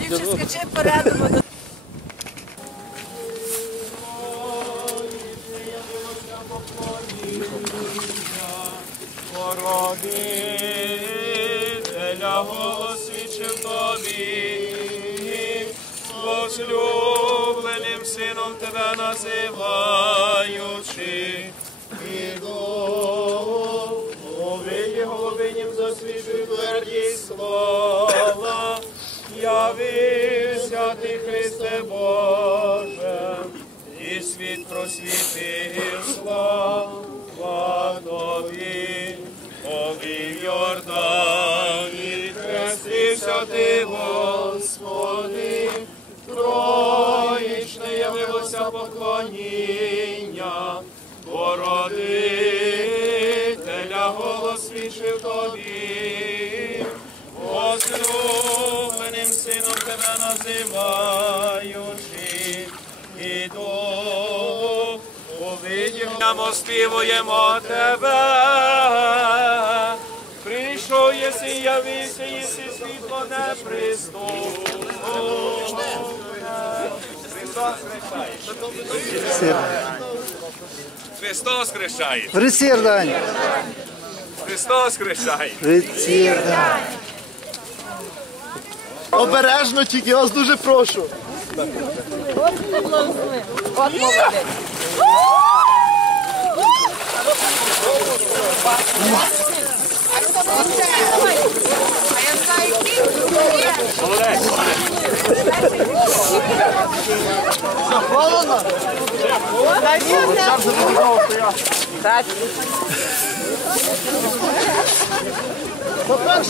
Ліпше скачи передом. Породителя голосвічив тобі, возлюбленим сином тебе називаючи, і засвіжуй твердість слова, явився ти, Христе Боже, і світ просвітив слава тобі. Коли в Йордані хрестився ти, Господи, троїчне явилося поклоніння, породителя свідчив тобі, возлюбленим сином тебе називаючи, і дух Увидімо, співуємо тебе. Прийшов єси, явися, єси світло не приступне. Христос хрещає. Христос хрещає. Христос хрещає. Присірдань! Обережно тільки, я вас дуже прошу. От молодець. Так.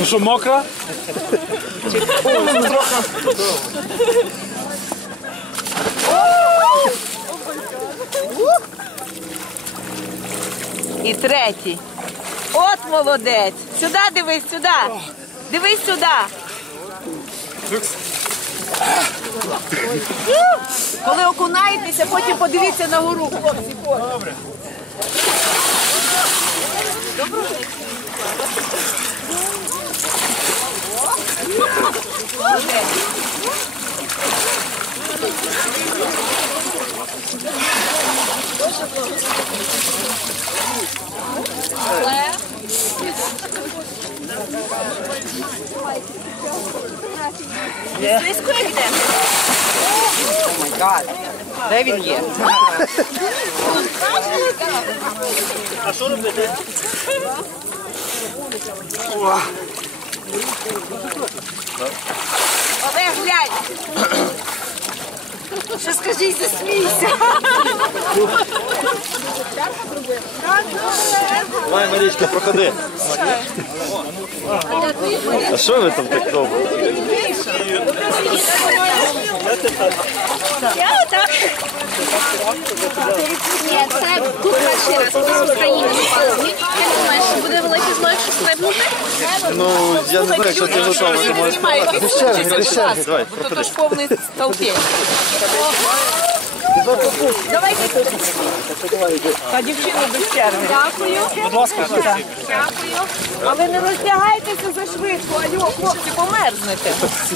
Ну що, мокра? І третій. От молодець. Сюди дивись, сюди. Дивись сюди. Коли окунаєтеся, потім подивіться на гору. хлопці. Добре. Слизько йде. Де він є? Олег, глянь. Що скажи, засмійся. Давай, Марічка, проходи. А що ви там так довго? Я отак. Ні, це тут перший раз коли в Україні попали. Як думаєш, буде великий злочин стрибнути? Ну, я не знаю, якщо ти готовий, ти можеш Присірдань! Давай, Тут ж повний толпень. Давайте. Та дівчина без черги. Дякую. Будь ласка, Дякую. Але не роздягайтеся за швидко. Алло, хлопці, померзнете.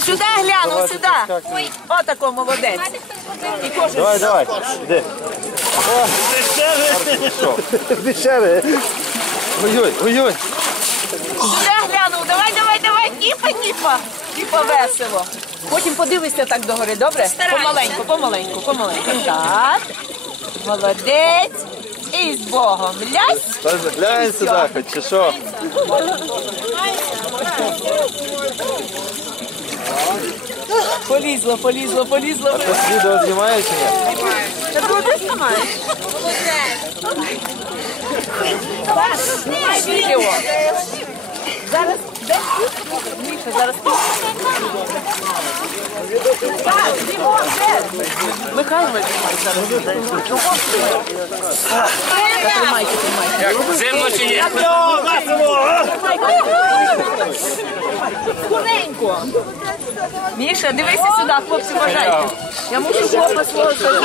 Сюди гляну, сюди. Отако молодець. І кожен давай, давай, іди. Дешеве! Ой-ой, ой-ой. Сюди глянув. Давай, давай, давай. Кіпа, кіпа. Кіпа весело. Потім подивися так догори, добре? Помаленьку, помаленьку, помаленьку. Так. Молодець. І з Богом. Лясь. Та Глянь сюди, хоч чи що. Полізла, полізла. Ти відео знімаєш чи ні? Та ти знімаєш? Молодець. Зараз Міша, зараз ти. Так, Дімон, де? Михайло, Тримайте, тримайте. Зимно чи є? Скоренько. Міша, дивися сюди, хлопці, вважайте. Я мушу хлопа свого зняти.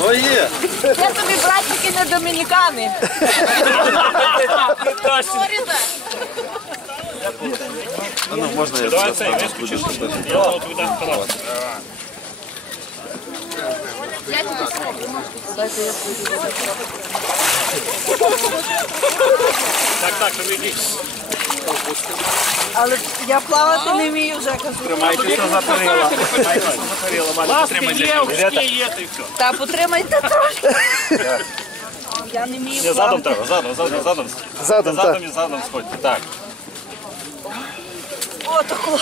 Ой, є. Я тобі братики не домінікани. А ну, можна я Давай зараз цей, там вискочиш. буду? Я от віддам халат. Так, так, щоб іди. Але я плавати не вмію вже кажу. Тримайтеся за перила. Тримайтеся за перила. Ласки є, є, та й все. Та потримайте трошки. Я не вмію Ні, задом плавати. треба, задом, задом, задом. Задом, так. Задом і задом сходьте, так. О, тако.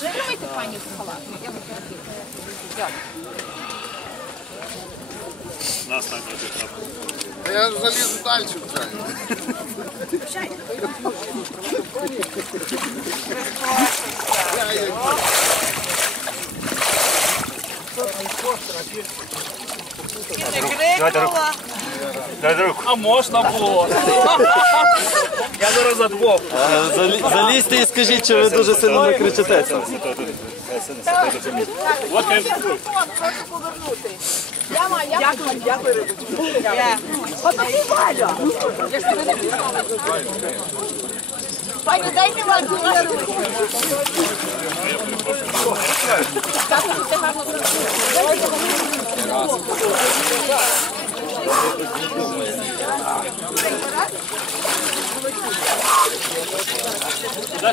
Тримайте пані в халат. Нас так робить. Я залізу далі в чай. Не крикнула. Дай руку. А можна було. Я зараз за двох. Залізьте і скажіть, чи ви дуже сильно не кричите. От я Пані, дай мені ладу.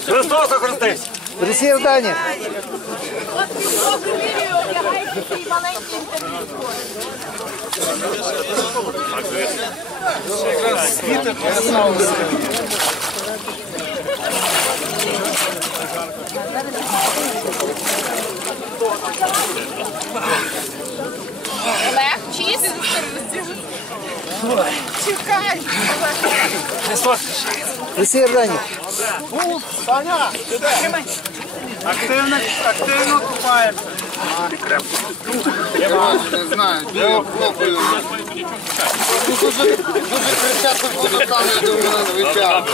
Христос охрестився. Присів Дані. Олег, чиїсь? Чекай. Присів Дані. Активно, активно купаємося. Я не знаю, я Дуже, дуже кричати буду там, я думаю, мене витягнути.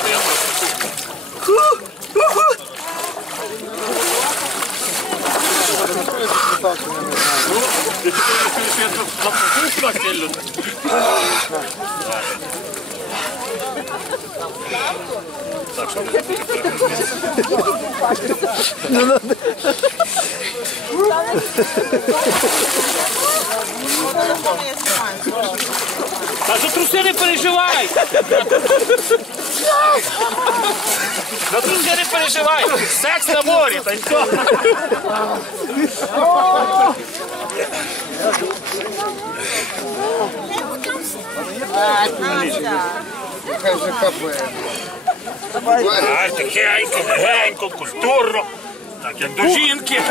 Так сильно. Та за труси не переживай! За труси не переживай! Секс на морі, та й все! Хай вже капає. Ай, тихенько, легенько, культурно. Так, як до жінки.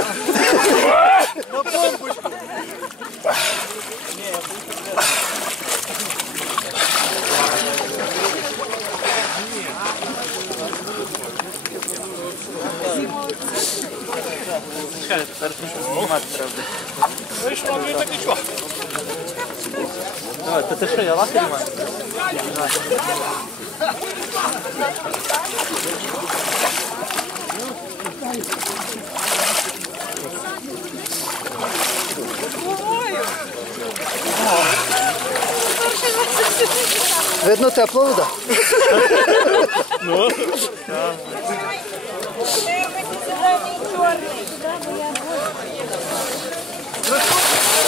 Вийшло, ну і так нічого. Видно тепло вода? Ну, так.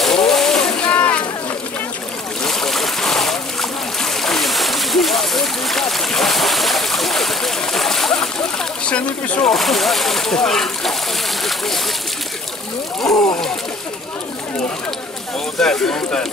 Сюда, Ще не пішов. Молодець, молодець.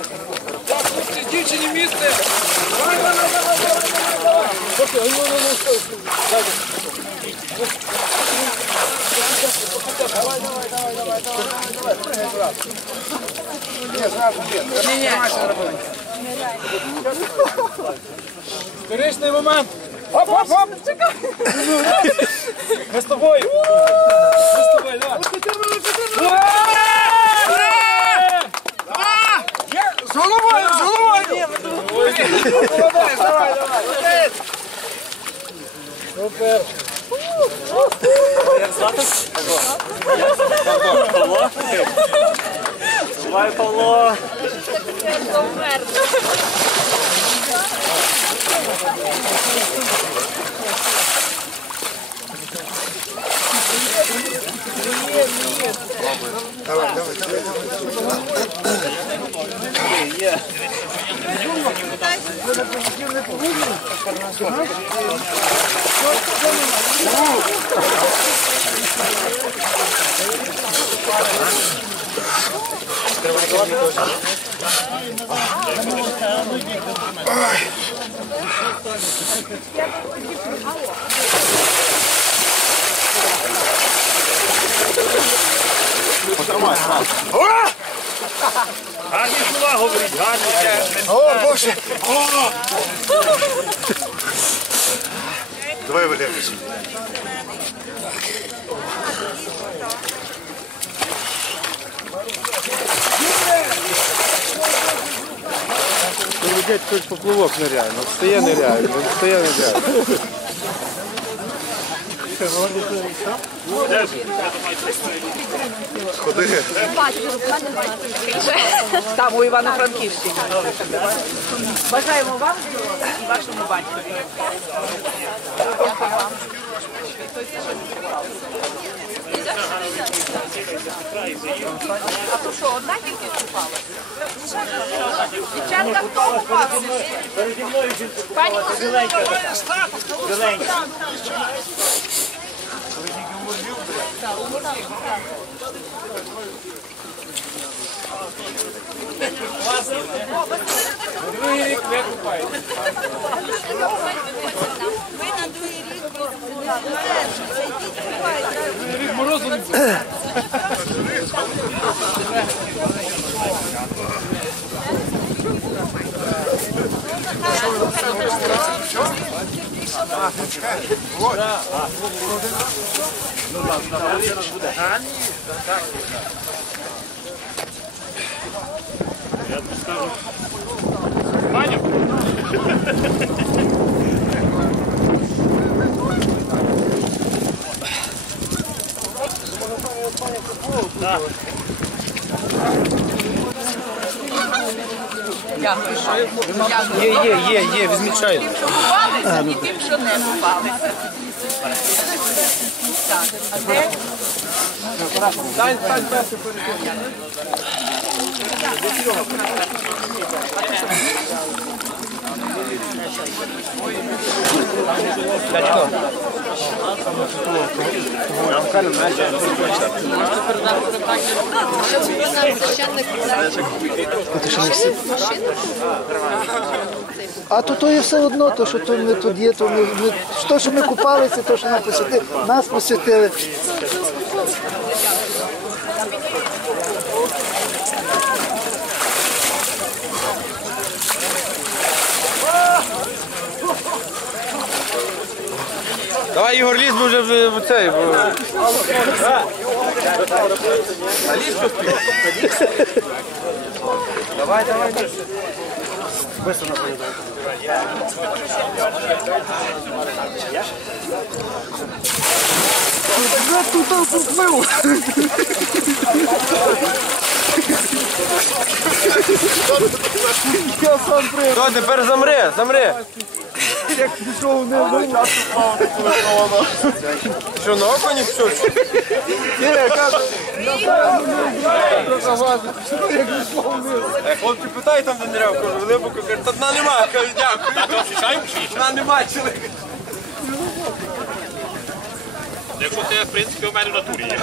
Дівчині місце. Давай, давай, давай, давай, давай, давай. Поки, ну, ну, ну, стой, стой. Дай, Давай, давай, давай, давай, давай, давай, прыгай, брат. Нет, сразу нет. Не, не. Історичний момент. Оп, оп, оп. Ми з тобою. Ми з тобою, давай. Давай, давай. Супер. Давай, Павло. Гарні слова говоріть, гарні. О, Боже! О! Давай, Валерій. Ну, дядь, хоч поплавок нереально. Встає нереально, встає нереально. Ходи. Там у Івано-Франківщині. Бажаємо вам і вашому батькові. А то що, одна тільки купала? Дівчатка, хто купався? Пані Другий рік не купаєте. Другий рік морозу не буде. Дякую. Дякую. Є, є, є, є, візьміть. Тим, що купалися, і тим, що не купалися. Так, а де? Перед Дядько. А то, то є все одно, то, що то ми тут є, то ми, ми то, що ми купалися, то, що нам посвятили, нас посвятили. Давай, Ігор, лізь, бо вже в, в цей. Бо... Що, тепер замри, замри. Як пішов не був. Що, на око не пішов? Ні, кажу, трохи. Як пішов вниз. Е, Хлопці питають там, де дерева, кажу, глибоко, кажуть, та дна нема, кажу, дякую. Дна нема, чоловік. Якщо це, в принципі, у мене в натурі є.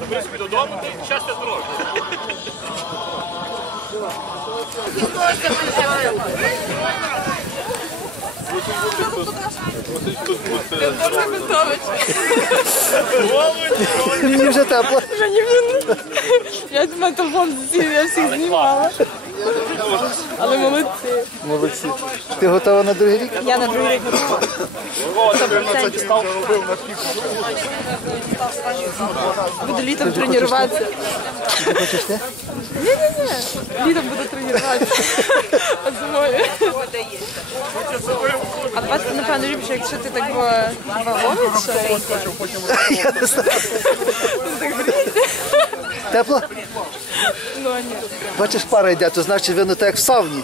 Забери собі додому, ти щастя здоров'я. Я думаю, телефон я всіх знімала. Але молодці. Молодці. Ти готова на другий рік? Я на другий рік Буду літом тренуватися. Ти хочеш те? Літом буду тренуватися. А зимою. А бачите, напевно, ліпше, якщо ти так вагомий, що Я не знаю. Тепло? ну ні. Бачиш, пара йде, то значить воно так як в сауні.